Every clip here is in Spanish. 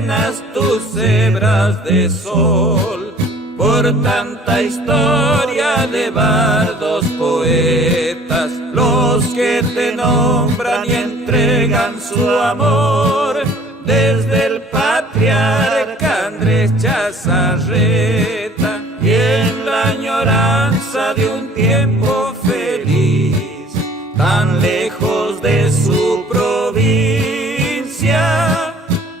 venas, tus hebras de sol, por tanta historia de bardos, poetas, los que te nombran y entregan su amor. Desde el patriarca Andrés Chazarreta y en la añoranza de un tiempo feliz, tan lejos de su provincia,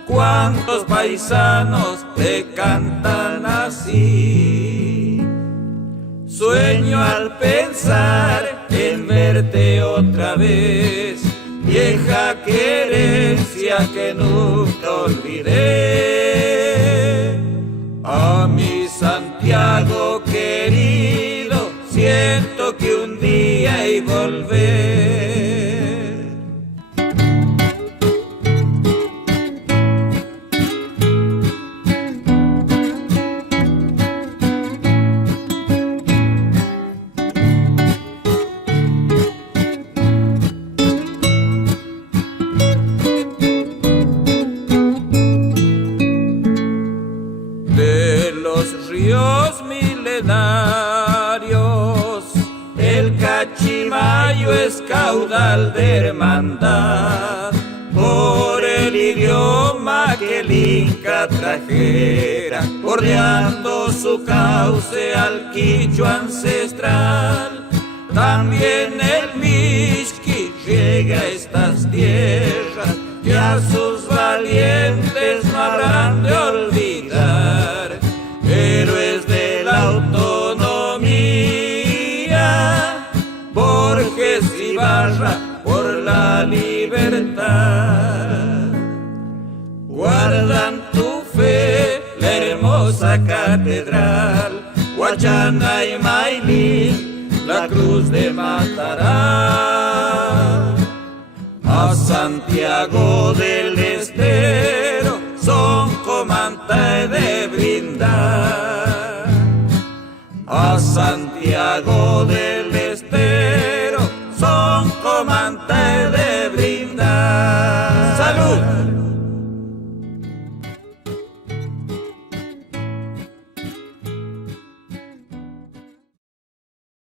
cuántos paisanos te cantan así. Sueño al pensar en verte otra vez, vieja querencia que nunca olvidé. A mi Santiago querido, siento que un día he volver. Ríos milenarios, el Cachi Mayu es caudal de hermandad, por el idioma que el Inca trajera, bordeando su cauce al quichua ancestral. También el Mishqui llega a estas tierras, que a sus valientes no habrán de olvidar. Héroes de la autonomía, Borges y Barra por la libertad. Guardan tu fe, la hermosa catedral, Guayana y Mailí, la cruz de Matará. A Santiago del Estero son comanta de brindar. A Santiago del